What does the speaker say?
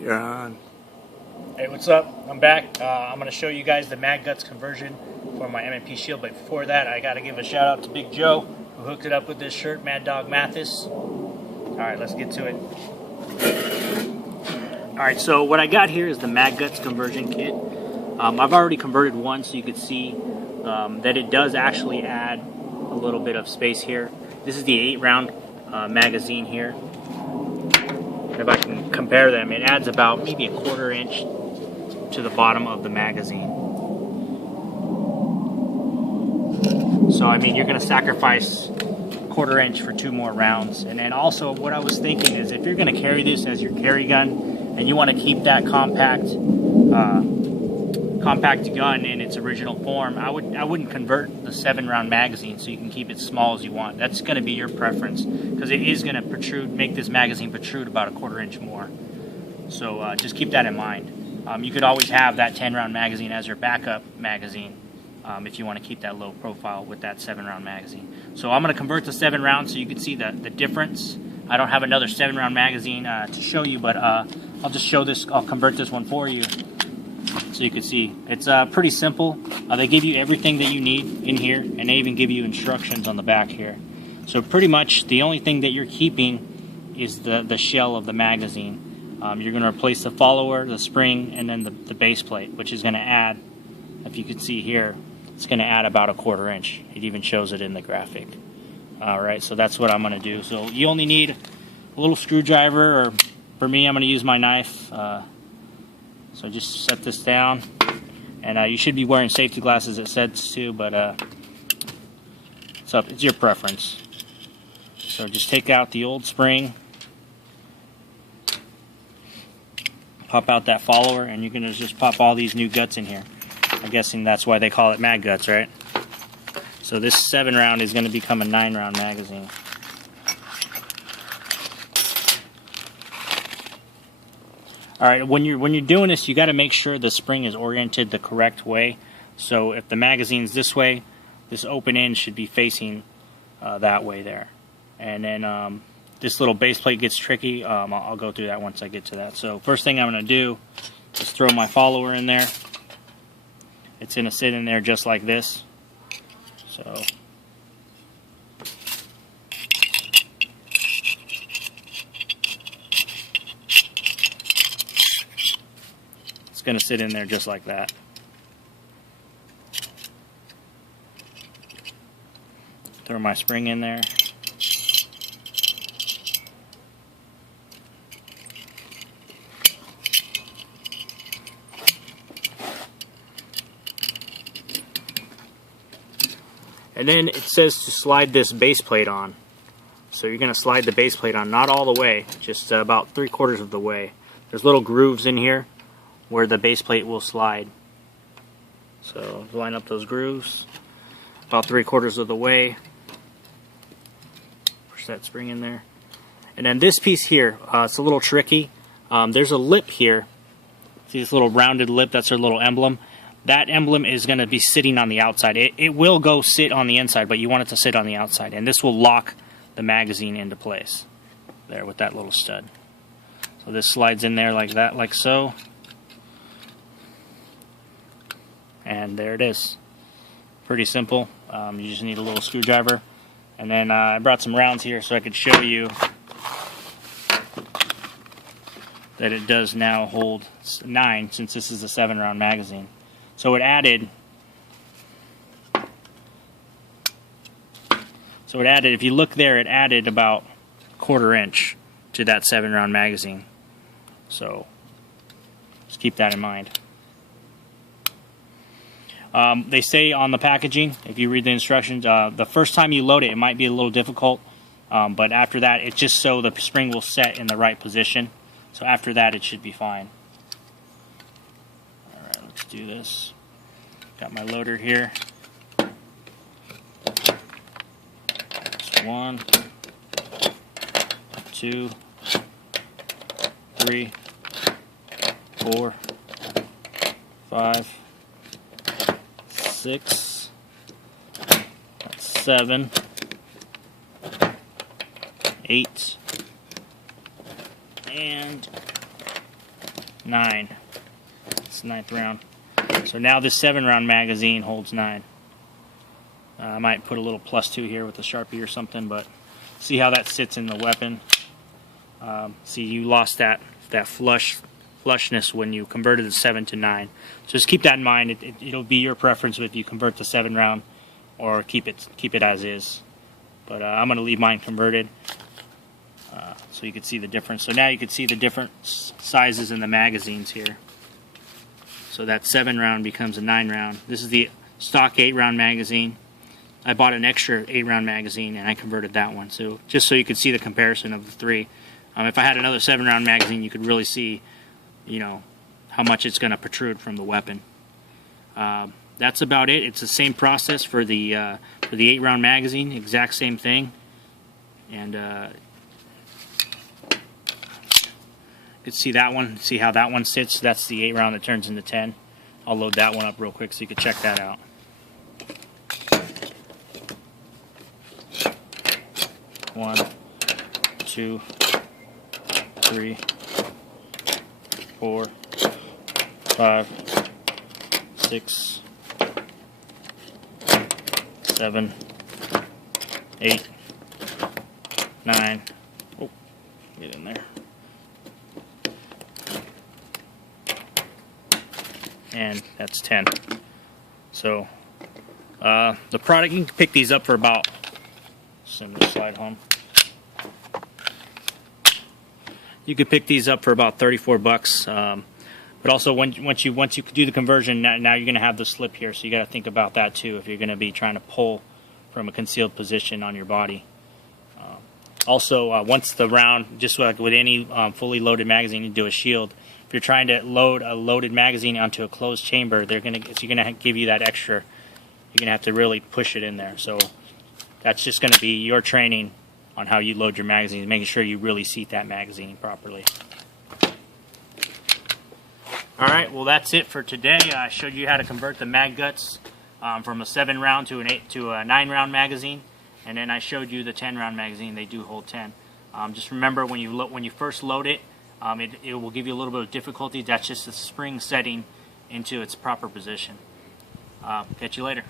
You're on. Hey, what's up? I'm back. I'm going to show you guys the magguts conversion for my M&P Shield, but before that, I got to give a shout out to Big Joe, who hooked it up with this shirt, Mad Dog Mathis. Alright, let's get to it. Alright, so what I got here is the magguts conversion kit. I've already converted one, so you can see that it does actually add a little bit of space here. This is the 8-round magazine here. If I can compare them, it adds about maybe a 1/4 inch to the bottom of the magazine. So I mean, you're going to sacrifice 1/4 inch for 2 more rounds. And then also what I was thinking is, if you're going to carry this as your carry gun and you want to keep that compact gun in its original form, I wouldn't convert the 7-round magazine, so you can keep it small as you want. That's going to be your preference, because it is going to make this magazine protrude about a 1/4 inch more. So just keep that in mind. You could always have that 10-round magazine as your backup magazine if you want to keep that low profile with that 7-round magazine. So I'm going to convert to 7 rounds so you can see the difference. I don't have another 7-round magazine to show you, but I'll just show this. I'll convert this one for you, so you can see. It's pretty simple. They give you everything that you need in here, and they even give you instructions on the back here. So pretty much the only thing that you're keeping is the shell of the magazine. You're going to replace the follower, the spring, and then the base plate, which is going to add, if you can see here, it's going to add about a 1/4 inch. It even shows it in the graphic. Alright, so that's what I'm going to do. So you only need a little screwdriver, or for me, I'm going to use my knife. So just set this down, and you should be wearing safety glasses, it says to, but it's your preference. So just take out the old spring, pop out that follower, and you're going to just pop all these new guts in here. I'm guessing that's why they call it magguts, right? So this 7-round is going to become a 9-round magazine. Alright, when you're doing this, you got to make sure the spring is oriented the correct way. So if the magazine's this way, this open end should be facing that way there. And then this little base plate gets tricky. I'll go through that once I get to that. So first thing I'm going to do is throw my follower in there. It's going to sit in there just like this. So it's going to sit in there just like that. Throw my spring in there. And then it says to slide this base plate on. So you're going to slide the base plate on, not all the way, just about 3/4 of the way. There's little grooves in here where the base plate will slide. So line up those grooves about 3/4 of the way. Push that spring in there. And then this piece here, it's a little tricky. There's a lip here. See this little rounded lip? That's our little emblem. That emblem is going to be sitting on the outside. It will go sit on the inside, but you want it to sit on the outside. And this will lock the magazine into place there with that little stud. So this slides in there like that, like so. And there it is. Pretty simple. You just need a little screwdriver. And then I brought some rounds here so I could show you that it does now hold 9, since this is a 7-round magazine. So it added, if you look there, it added about 1/4 inch to that 7-round magazine. So just keep that in mind. They say on the packaging, if you read the instructions, the first time you load it, it might be a little difficult, but after that, it's just so the spring will set in the right position. So after that, it should be fine. Alright, let's do this. Got my loader here. That's 1, 2, 3, 4, 5, 6, 7, 8, and 9. It's the 9th round. So now this 7-round magazine holds 9. I might put a little +2 here with a Sharpie or something, but see how that sits in the weapon. See, you lost that flushness when you converted the 7 to 9. So just keep that in mind. It'll be your preference if you convert the 7-round or keep it as is. But I'm going to leave mine converted so you can see the difference. So now you can see the different sizes in the magazines here. So that 7-round becomes a 9-round. This is the stock 8-round magazine. I bought an extra 8-round magazine and I converted that one. So just so you could see the comparison of the 3. If I had another 7-round magazine, you could really see, how much it's going to protrude from the weapon. That's about it. It's the same process for the 8-round magazine, exact same thing. And you can see that one. See how that one sits? That's the 8-round that turns into 10. I'll load that one up real quick so you can check that out. One, 2, 3, 4, 5, 6, 7, 8, 9. Oh, get in there. And that's 10. So the product, you can pick these up for about, send this slide home. You could pick these up for about 34 bucks. But also once you do the conversion, now you're going to have the slip here, so you got to think about that too if you're going to be trying to pull from a concealed position on your body. Also, once the round, just like with any fully loaded magazine, you do a shield. If you're trying to load a loaded magazine onto a closed chamber, you're going to give you that extra. You're going to have to really push it in there. So that's just going to be your training on how you load your magazines, making sure you really seat that magazine properly. Alright, well that's it for today. I showed you how to convert the magguts from a 7-round to a 9-round magazine, and then I showed you the 10-round magazine. They do hold 10. Just remember when you first load it, it will give you a little bit of difficulty. That's just the spring setting into its proper position. Catch you later.